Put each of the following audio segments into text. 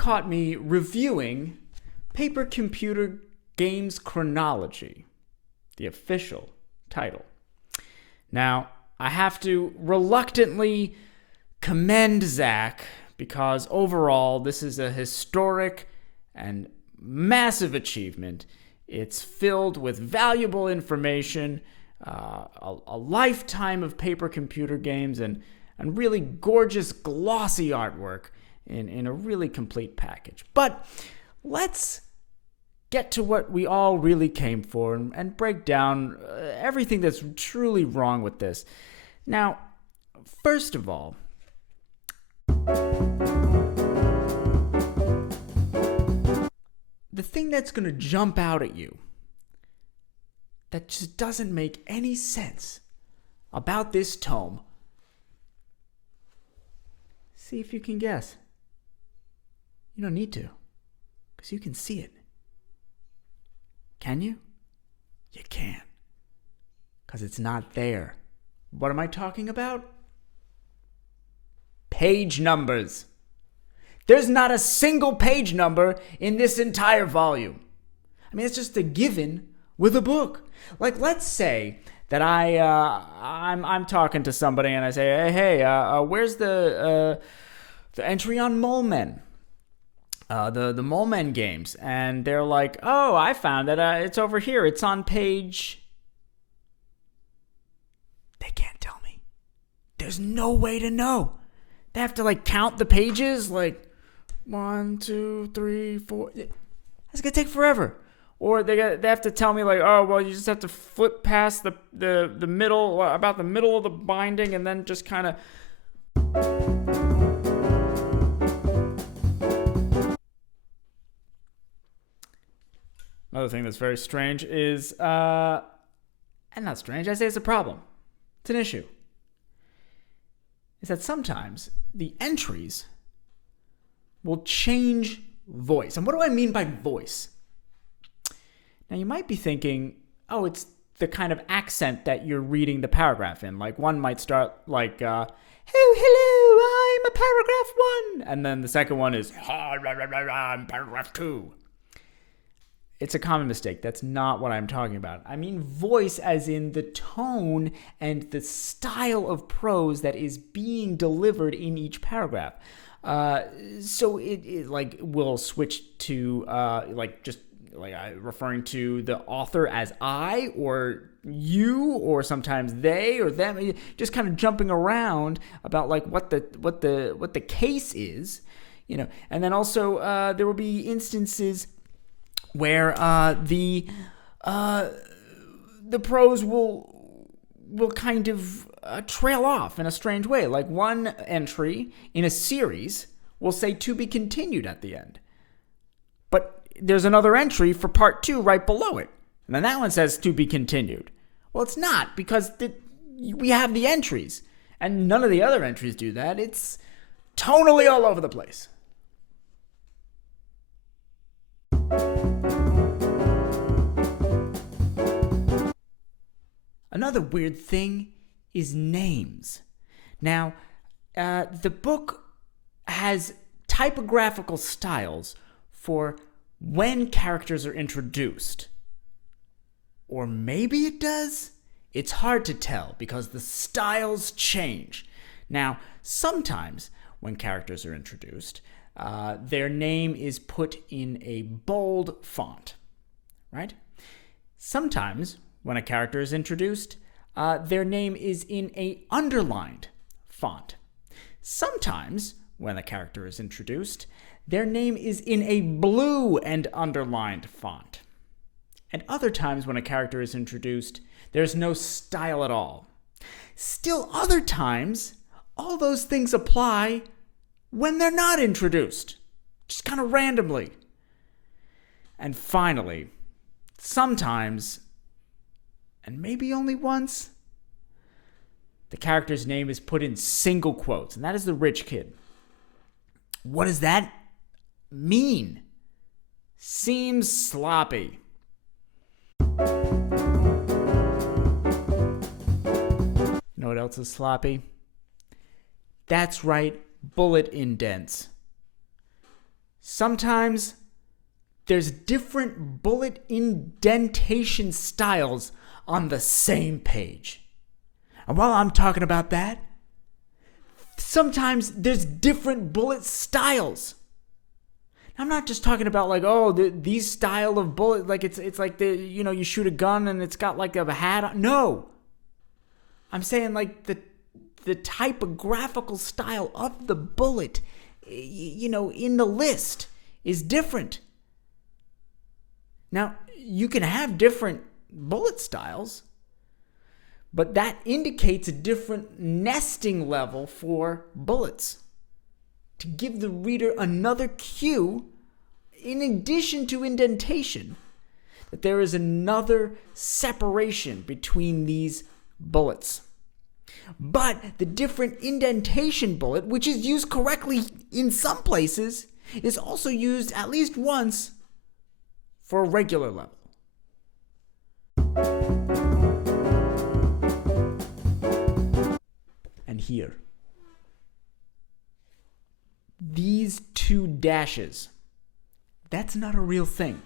caught me reviewing Paper Computer Games Chronology, the official title. Now, I have to reluctantly commend Zach because overall this is a historic and massive achievement. It's filled with valuable information, a lifetime of paper computer games, and really gorgeous glossy artwork in a really complete package. But let's get to what we all really came for and break down everything that's truly wrong with this. Now, first of all, the thing that's going to jump out at you that just doesn't make any sense about this tome, see if you can guess. You don't need to, because you can see it. Can you? You can't, because it's not there. What am I talking about? Page numbers. There's not a single page number in this entire volume. I mean, it's just a given with a book. Like, let's say that I'm talking to somebody and I say, hey, where's the entry on Molemen? The Molemen games. And they're like, oh, I found it. It's over here. It's on page... They can't tell me. There's no way to know. They have to, count the pages, 1, 2, 3, 4. That's going to take forever. Or they have to tell me, oh, well, you just have to flip past the middle, about the middle of the binding, and then just kind of... Another thing that's very strange is, and not strange, I say it's a problem. It's an issue. Is that sometimes the entries will change voice. And what do I mean by voice? Now, you might be thinking, oh, it's the kind of accent that you're reading the paragraph in. Like, one might start oh, hello, I'm a paragraph 1. And then the second one is, I'm paragraph 2. It's a common mistake. That's not what I'm talking about. I mean voice as in the tone and the style of prose that is being delivered in each paragraph. So it will switch to referring to the author as I or you, or sometimes they or them, just kind of jumping around about what the case is, And then also there will be instances where the prose will kind of trail off in a strange way. Like one entry in a series will say to be continued at the end. But there's another entry for part 2 right below it. And then that one says to be continued. Well, it's not, because we have the entries. And none of the other entries do that. It's tonally all over the place. Another weird thing is names. Now, the book has typographical styles for when characters are introduced. Or maybe it does? It's hard to tell because the styles change. Now, sometimes when characters are introduced, their name is put in a bold font, right? Sometimes when a character is introduced, their name is in an underlined font. Sometimes, when a character is introduced, their name is in a blue and underlined font. And other times when a character is introduced, there's no style at all. Still other times, all those things apply when they're not introduced, just kind of randomly. And finally, sometimes, and maybe only once, the character's name is put in single quotes, and that is the rich kid. What does that mean? Seems sloppy. You know what else is sloppy? That's right, bullet indents. sometimes there's different bullet indentation styles on the same page. And while I'm talking about that, sometimes there's different bullet styles. I'm not just talking about like, these style of bullet, like it's like you shoot a gun and it's got like a hat on. No. I'm saying like the typographical style of the bullet, in the list is different. Now, you can have different bullet styles, but that indicates a different nesting level for bullets to give the reader another cue, in addition to indentation, that there is another separation between these bullets. But the different indentation bullet, which is used correctly in some places, is also used at least once for a regular level. And here, these two dashes, that's not a real thing.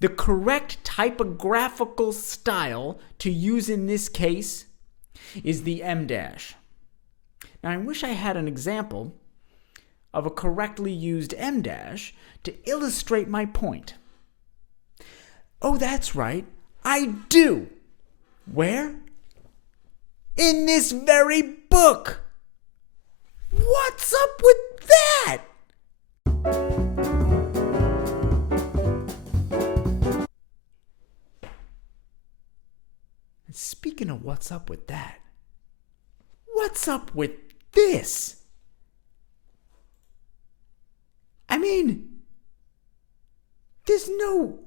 The correct typographical style to use in this case is the M dash. Now, I wish I had an example of a correctly used M dash to illustrate my point. Oh, that's right, I do. Where? In this very book. What's up with that? And speaking of what's up with that, what's up with this? I mean, there's no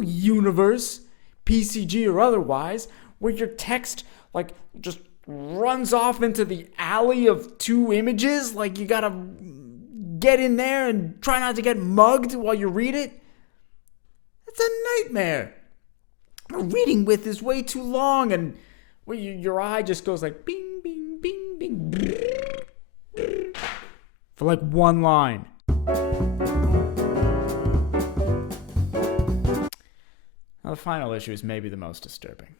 universe, PCG or otherwise, where your text like just runs off into the alley of two images. Like you gotta get in there and try not to get mugged while you read it. It's a nightmare. A reading width is way too long, and where your eye just goes like bing, bing, bing, bing, for like one line. Now, the final issue is maybe the most disturbing.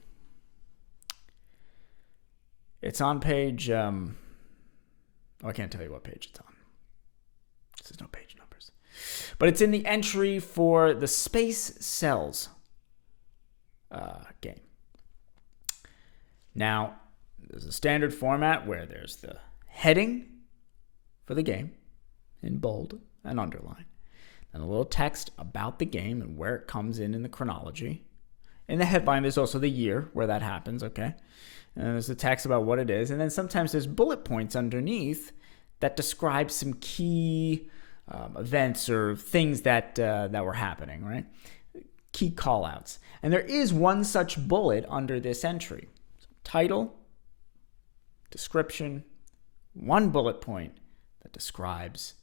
It's on page, I can't tell you what page it's on. There's no page numbers. But it's in the entry for the Space Cells game. Now, there's a standard format where there's the heading for the game in bold and underline, and a little text about the game and where it comes in the chronology. In the headline, there's also the year where that happens, okay? And there's the text about what it is, and then sometimes there's bullet points underneath that describe some key events or things that were happening, right? Key call-outs. And there is one such bullet under this entry. Title, description, one bullet point that describes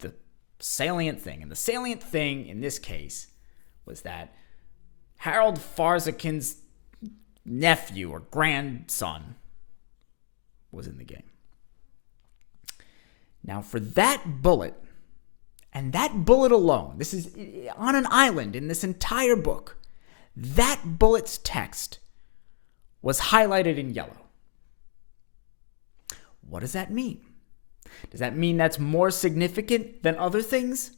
the salient thing. And the salient thing in this case was that Harold Farsakin's nephew or grandson was in the game. Now, for that bullet, and that bullet alone, this is on an island in this entire book, that bullet's text was highlighted in yellow. What does that mean? Does that mean that's more significant than other things?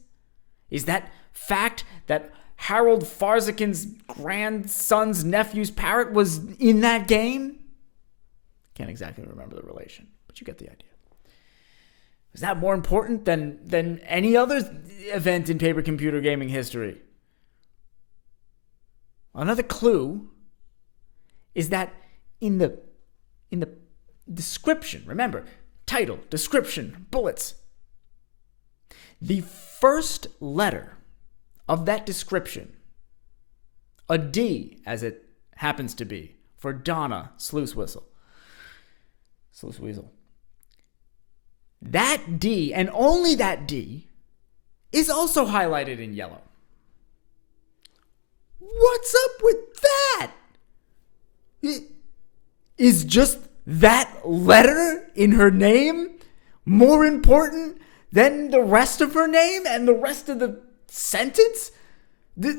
Is that fact that Harold Farsakin's grandson's nephew's parrot was in that game? Can't exactly remember the relation, but you get the idea. Is that more important than any other event in paper computer gaming history? Another clue is that in the description, remember, title, description, bullets, the first letter of that description, a D as it happens to be, for Donna Sluice Weasel, that D, and only that D, is also highlighted in yellow. What's up with that? Is just that letter in her name more important than the rest of her name and the rest of the sentence? Is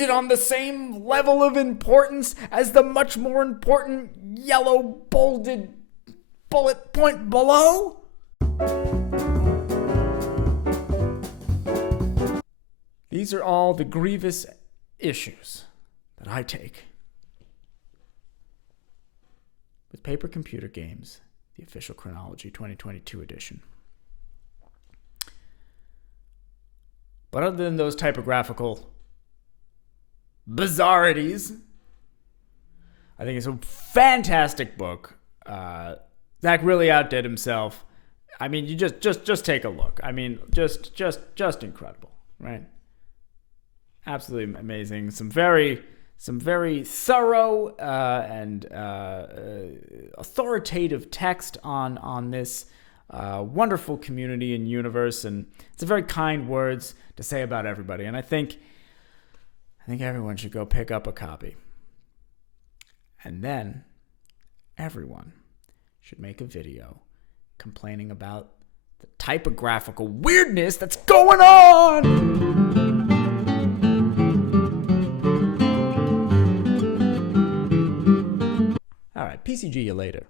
it on the same level of importance as the much more important yellow bolded bullet point below? These are all the grievous issues that I take with Paper Computer Games, the official Chronology 2022 edition. But other than those typographical bizarrities, I think it's a fantastic book. Zach really outdid himself. I mean, you just take a look. I mean, just incredible, right? Absolutely amazing. Some very thorough and authoritative text on this wonderful community and universe, and it's a very kind words to say about everybody. And I think everyone should go pick up a copy, and then everyone should make a video complaining about the typographical weirdness that's going on. All right, PCG you later.